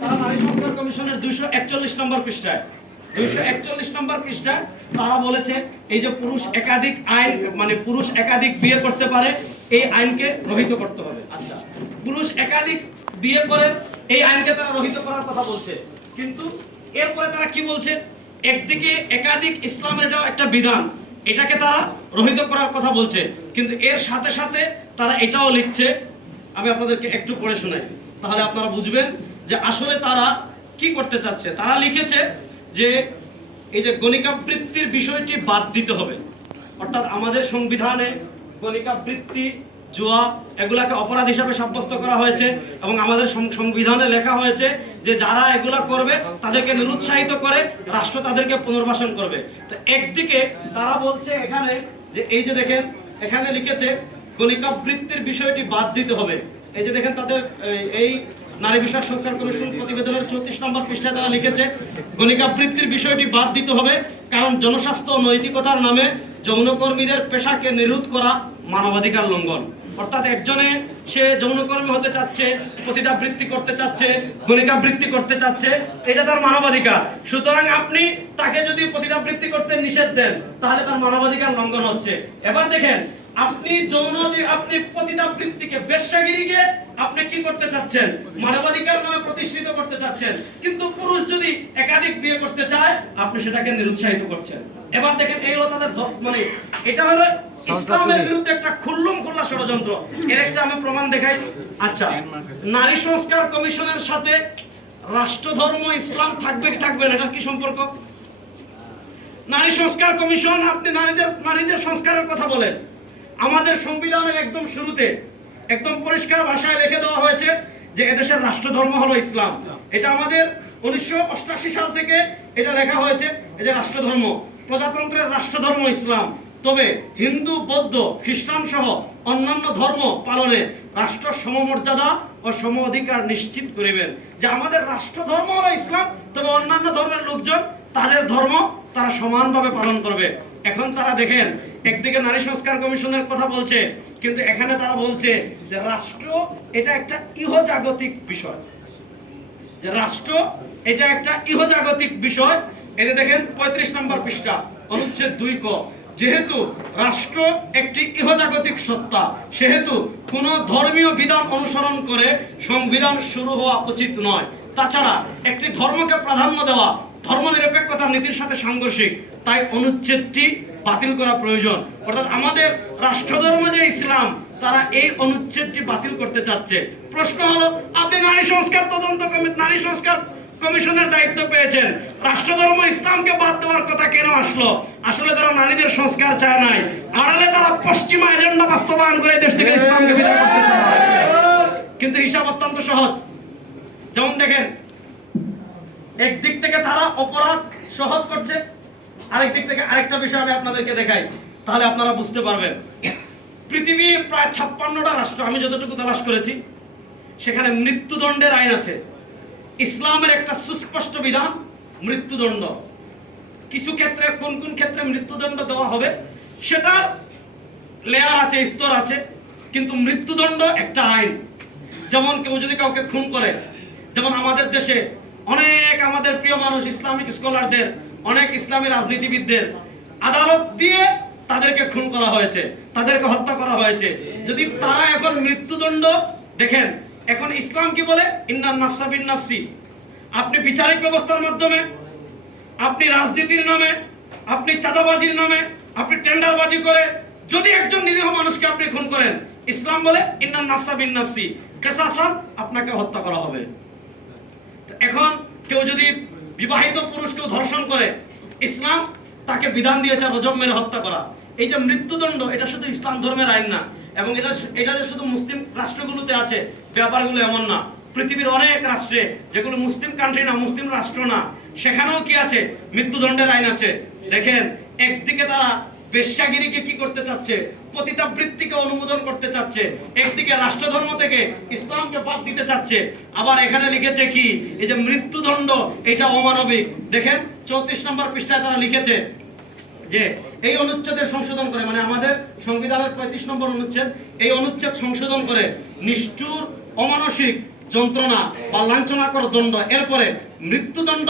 তারা নারী সংস্কার কমিশনের 241 নম্বর পৃষ্ঠায় 241 নম্বর পৃষ্ঠায় তারা বলেছে এই যে পুরুষ একাধিক আইন মানে পুরুষ একাধিক বিয়ে করতে পারে এই আইনকে রহিত করতে হবে। আচ্ছা, পুরুষ একাধিক বিয়ে করে এই আইনকে তারা রহিত করার কথা বলছে, কিন্তু এরপরে তারা কি বলছে, একদিকে একাধিক ইসলামের এটা একটা বিধান, এটাকে তারা রহিত করার কথা বলছে, কিন্তু এর সাথে সাথে তারা এটাও লিখছে, আমি আপনাদেরকে একটু পড়ে শোনাই তাহলে আপনারা বুঝবেন যে আসলে তারা কি করতে চাচ্ছে। তারা লিখেছে যে এই যে গণিকাবৃত্তির বিষয়টি বাদ দিতে হবে, অর্থাৎ আমাদের সংবিধানে গণিকাবৃত্তি, জুয়া এগুলাকে অপরাধ হিসাবে সাব্যস্ত করা হয়েছে এবং আমাদের সংবিধানে লেখা হয়েছে যে যারা এগুলা করবে তাদেরকে নিরুৎসাহিত করে রাষ্ট্র তাদেরকে পুনর্বাসন করবে। তো একদিকে তারা বলছে এখানে যে এই যে দেখেন এখানে লিখেছে গণিকাবৃত্তির বিষয়টি বাদ দিতে হবে। এই যে দেখেন তাদের এই নারী বিষয়ক সংস্কার কমিশন প্রতিবেদনের 34 নম্বর পৃষ্ঠায় তারা লিখেছে গণিকাবৃত্তির বিষয়টি বাদ দিতে হবে, কারণ জনস্বাস্থ্য ও নৈতিকতার নামে যৌনকর্মীদের পেশাকে নিরোধ করা মানবাধিকার লঙ্ঘন। অর্থাৎ একজনে সে যৌনকর্মী হতে চাচ্ছে, পতিতাবৃত্তি করতে চাচ্ছে, গণিকাবৃত্তি করতে চাচ্ছে, এটা তার মানবাধিকার। সুতরাং আপনি তাকে যদি পতিতাবৃত্তি করতে নিষেধ দেন তাহলে তার মানবাধিকার লঙ্ঘন হচ্ছে। এবার দেখেন আপনি আপনি পতিতাবৃত্তিকে, বেশ্যাগিরিকে আপনি কি করতে চাচ্ছেন, মানবাধিকার নামে প্রতিষ্ঠিত করতে চাচ্ছেন, কিন্তু পুরুষ যদি একাধিক বিয়ে করতে চায় আপনি সেটাকে নিরুৎসাহিত করছেন। এবার দেখেন এই হলো তাদের মানে এটা হলো ইসলামের বিরুদ্ধে একটা খুল্লুম খুল্লা ষড়যন্ত্র। এর একটা আমি প্রমাণ দেখাই। আচ্ছা, নারী সংস্কার কমিশনের সাথে রাষ্ট্রধর্ম ইসলাম থাকবে কি থাকবে না, এটা কি সম্পর্ক? নারী সংস্কার কমিশন, আপনি নারীদের সংস্কারের কথা বলেন, আমাদের সংবিধানের একদম শুরুতে একদম পরিষ্কার ভাষায় লিখে দেওয়া হয়েছে যে এদেশের রাষ্ট্রধর্ম হলো ইসলাম। এটা আমাদের 1988 সাল থেকে এটা লেখা হয়েছে, এই যে রাষ্ট্রধর্ম, প্রজাতন্ত্রের রাষ্ট্রধর্ম ইসলাম, তবে হিন্দু, বৌদ্ধ, খ্রিস্টান সহ অন্যান্য ধর্ম পালনে রাষ্ট্র সমমর্যাদা ও সম অধিকার নিশ্চিত করিবেন। যে আমাদের রাষ্ট্রধর্ম হলো ইসলাম, তবে অন্যান্য ধর্মের লোকজন তাদের ধর্ম তারা সমানভাবে পালন করবে। এখন তারা দেখেন একদিকে নারী সংস্কার কমিশনের কথা বলছে, কিন্তু এখানে তারা বলছে যে রাষ্ট্র এটা একটা ইহজাগতিক বিষয়, যে রাষ্ট্র এটা একটা ইহজাগতিক বিষয়। এতে দেখেন 35 নম্বর পৃষ্ঠা অনুচ্ছেদ 2 ক, যেহেতু রাষ্ট্র একটি ইহজাগতিক সত্তা সেহেতু কোন ধর্মীয় বিধান অনুসরণ করে সংবিধান শুরু হওয়া উচিত নয়। তাছাড়া একটি ধর্মকে প্রাধান্য দেওয়া ধর্মনিরপেক্ষতার নীতির সাথে সাংঘর্ষিক, তাই অনুচ্ছেদটি বাতিল করা প্রয়োজন। অর্থাৎ আমাদের রাষ্ট্রধর্ম যে ইসলাম, তারা এই অনুচ্ছেদটি বাতিল করতে চাচ্ছে। প্রশ্ন হলো, আপনি নারী সংস্কার কমিশনের দায়িত্ব পেয়েছেন, রাষ্ট্রধর্ম ইসলামকে বাদ দেওয়ার কথা কেন আসলো? আসলে তারা নারীদের সংস্কার চায় নাই, আড়ালে তারা পশ্চিমা এজেন্ডা বাস্তবায়ন করে দেশ থেকে ইসলামকে বিদায় করতে চায়। কিন্তু হিসাব অত্যন্ত সহজ। যেমন দেখেন একদিক থেকে তারা অপরাধ সহজ করছে, আরেক দিক থেকে আরেকটা বিষয় আমি আপনাদেরকে দেখাই, তাহলে আপনারা বুঝতে পারবেন। পৃথিবী প্রায় 56টা রাষ্ট্র, আমি যতটুকু তালাশ করেছি, সেখানে মৃত্যুদণ্ডের আইন আছে। ইসলামের একটা সুস্পষ্ট বিধান মৃত্যুদণ্ড। কিছু ক্ষেত্রে কোন কোন ক্ষেত্রে মৃত্যুদণ্ড দেওয়া হবে সেটার লেয়ার আছে, স্তর আছে, কিন্তু মৃত্যুদণ্ড একটা আইন। যেমন কেউ যদি কাউকে খুন করে, যেমন আমাদের দেশে অনেক আমাদের প্রিয় মানুষ, ইসলামিক স্কলারদের, অনেক ইসলামী রাজনীতিবিদদের আদালত দিয়ে তাদেরকে খুন করা হয়েছে, তাদেরকে হত্যা করা হয়েছে। যদি তারা এখন মৃত্যুদণ্ড দেখেন, এখন ইসলাম কি বলে, ইন্নান নাফসা বিন নাফসি। আপনি বিচারিক ব্যবস্থার মাধ্যমে, আপনি রাজনীতির নামে, আপনি চাঁদাবাজির নামে, আপনি টেন্ডারবাজি করে যদি একজন নিরীহ মানুষকে আপনি খুন করেন, ইসলাম বলে ইন্নান নাফসা বিন নাফসি, কিসাসান, আপনাকে হত্যা করা হবে। এখন কেউ যদি বিবাহিত পুরুষকেও ধর্ষণ করে, ইসলাম তাকে বিধান দিয়েছে রজম মেরে হত্যা করা। এই যে মৃত্যুদণ্ড, এটা শুধু ইসলাম ধর্মের আইন না, এবং এটা যে শুধু মুসলিম রাষ্ট্রগুলোতে আছে ব্যাপারগুলো এমন না। পৃথিবীর অনেক রাষ্ট্রে, যেগুলো মুসলিম কান্ট্রি না, মুসলিম রাষ্ট্র না, সেখানেও কি আছে, মৃত্যুদণ্ডের আইন আছে। দেখেন একদিকে তারা বেশ্যাগিরিকে কি করতে চাচ্ছে, পতিতাবৃত্তিকে অনুমোদন করতে চাচ্ছে, একদিকে রাষ্ট্রধর্ম থেকে ইসলামকে বাদ দিতে চাচ্ছে, আবার এখানে লিখেছে কি, এই যে মৃত্যুদণ্ড এটা অমানবিক। দেখেন 34 নম্বর পৃষ্ঠায় তারা লিখেছে যে এই অনুচ্ছেদের সংশোধন করে, মানে আমাদের সংবিধানের 35 নম্বর অনুচ্ছেদ, এই অনুচ্ছেদ সংশোধন করে নিষ্ঠুর, অমানসিক যন্ত্রণা বা লাঞ্ছনাকর দণ্ড, এরপরে মৃত্যুদণ্ড